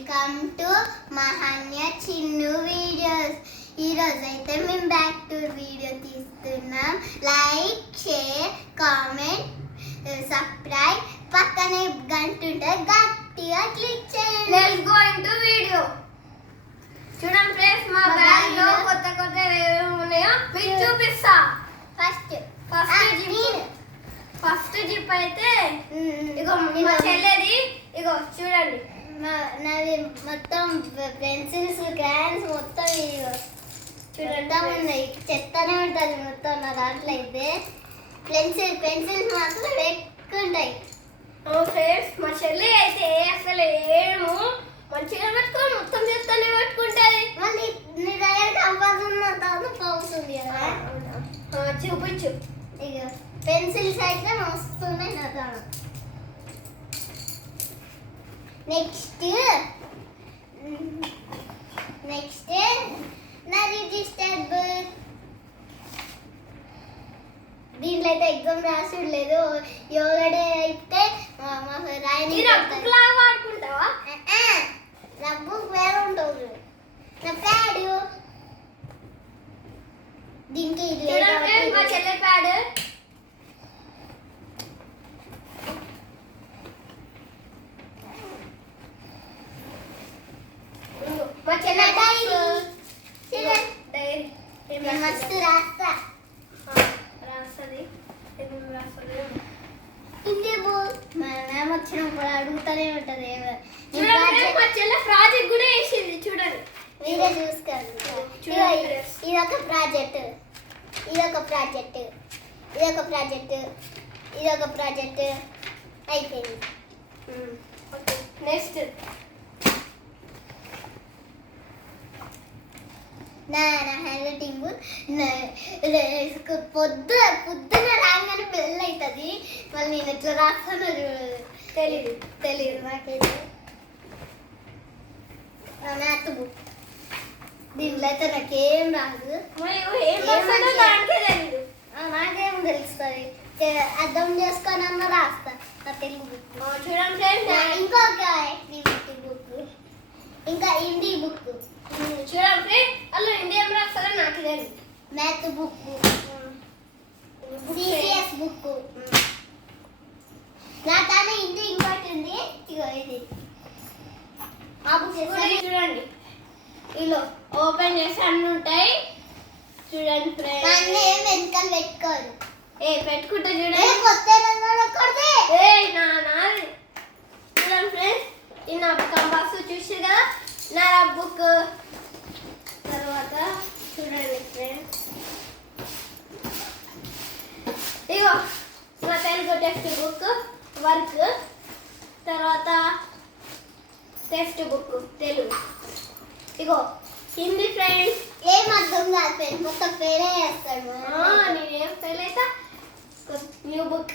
Welcome to Mahanya Chinnu videos. ఈరోజు అయితే మేము బ్యాక్ టు వీడియో తీస్తున్నాం. లైక్, షేర్, కామెంట్, సబ్స్క్రైబ్, పక్కనే గంట ఉంటుంది, గట్టిగా క్లిక్ చేయండి. Let's go into video. చూడండి ఫ్రెండ్స్, మా బ్యాగ్ లో కొత్త కొత్త ఏమేమి ఉన్నాయో మీకు చూపిస్తా. ఫస్ట్ జిప్ అయితే ఇగో మా చెల్లెది. ఇగో చూడండి, నాది మొత్తం పెన్సిల్స్, క్రేయాన్స్ మొత్తం ఇగో చూడండి ఉన్నాయి. చెత్తనే ఉంటుంది మొత్తం నా దాంట్లో. అయితే పెన్సిల్స్ మాత్రం ఎక్కువ ఉంటాయి. ఫ్రెండ్స్, మా చెల్లి అయితే అసలు ఏమో మంచిగా పెట్టుకొని మొత్తం చెత్తనే పెట్టుకుంటుంది. మళ్ళీ నీ దగ్గర కంపాస్ ఉన్న పోతుంది కదా. చూపించు. ఇక పెన్సిల్స్ అయితే వస్తున్నాయి నా దాంట్లో. నెక్స్ట్ నా రిజిస్టర్ బుక్. దీంట్లో అయితే ఎగ్జామ్ రాసుడు లేదు. యోగా డే అయితే రాయని వాడుకుంటావా? నా బుక్ వేరే ఉంటుంది. నా ప్యాడ్ దీనికి ఇది మా చెల్లె ప్యాడ్. మా చెల్లె డైరీ మస్తు రాస్తా. రాస్తుంది. ఇంకే బుక్ మా మ్యామ్ వచ్చినప్పుడు అడుగుతూనే ఉంటుంది. మా చెల్లె ప్రాజెక్ట్ కూడా వేసింది. చూడండి, మీరే చూసుకోండి. ఇదొక ప్రాజెక్ట్, అయిపోయింది. నెక్స్ట్ నా హ్యాండ్ రైటింగ్ పొద్దున రాగానే బెల్ అవుతుంది. మళ్ళీ నేను ఎట్లా రాస్తానో తెలియదు నాకైతే. నా మ్యాథ్ బుక్, దీంట్లో అయితే నాకేం రాదు. నాకేం తెలుస్తుంది. అర్థం చేసుకొని అన్న రాస్తా నా తెలుగు బుక్. చూడండి, ఇంకొక యాక్టివిటీ బుక్, ఇంకా హిందీ బుక్. చూడండి అలా ఇండియా రాస్తారో నాకు తెలియదు. Math book, CCS book. నా తాను హిందీ ఇంకోటి ఉంది. ఇగో ఇది ఆ బుక్. చూడండి, ఇలా ఓపెన్ చేసి అన్ని ఉంటాయి. చూడండి ఫ్రెండ్స్, వెనకాల పెట్టుకోరు. పెట్టుకుంటా. చూడండి, కొత్త నాది. చూడండి ఫ్రెండ్స్, ఈ నా కంపాస్ చూసి కదా నా బుక్. తర్వాత చూడండి ఫ్రెండ్స్, ఇగో నా తెలుగు టెక్స్ట్ బుక్ వర్క్. తర్వాత టెక్స్ట్ బుక్ తెలుగు. ఇగో హిందీ ఫ్రెండ్స్. ఏం అర్థం కాదు, మొత్తం పేరే వేస్తాడు. నేనేం ఫెయిల్ అవుతా. New book.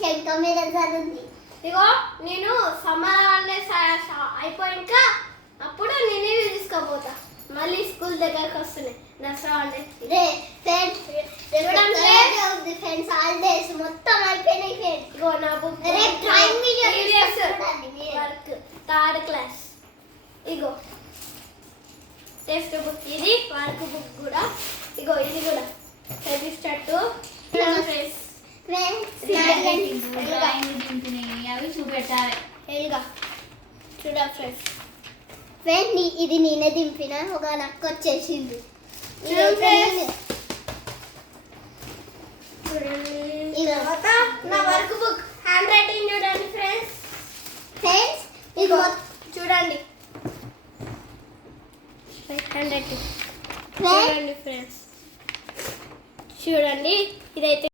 చెంక మీద చదువుంది. ఇగో నేను సమ్మర్ హాలిడేస్ అయిపోయాక అప్పుడు నేను ఇవి తీసుకోపోతా. మళ్ళీ స్కూల్ దగ్గరకు వస్తున్నాయి దసరా హాలిడేస్. ఫ్రెండ్స్ హాలిడేస్ మొత్తం అయిపోయినాయి ఫ్రెండ్స్. ఇగో నా బుక్ వర్క్ థర్డ్ క్లాస్. ఇగో టెక్స్ట్ బుక్, ఇది వర్క్ బుక్ కూడా. ఇగో ఇది కూడా చదివిస్తట్టు. అవి చూపెట్టాలి. చూడ ఫ్రెండ్స్, ఇది నేనే దింపిన. ఒక నక్క వచ్చేసింది. తర్వాత నా వర్క్ బుక్ హ్యాండ్ రైటింగ్ చూడండి ఫ్రెండ్స్. ఇగో చూడండి హ్యాండ్ రైటింగ్. చూడండి ఫ్రెండ్స్, చూడండి ఇదైతే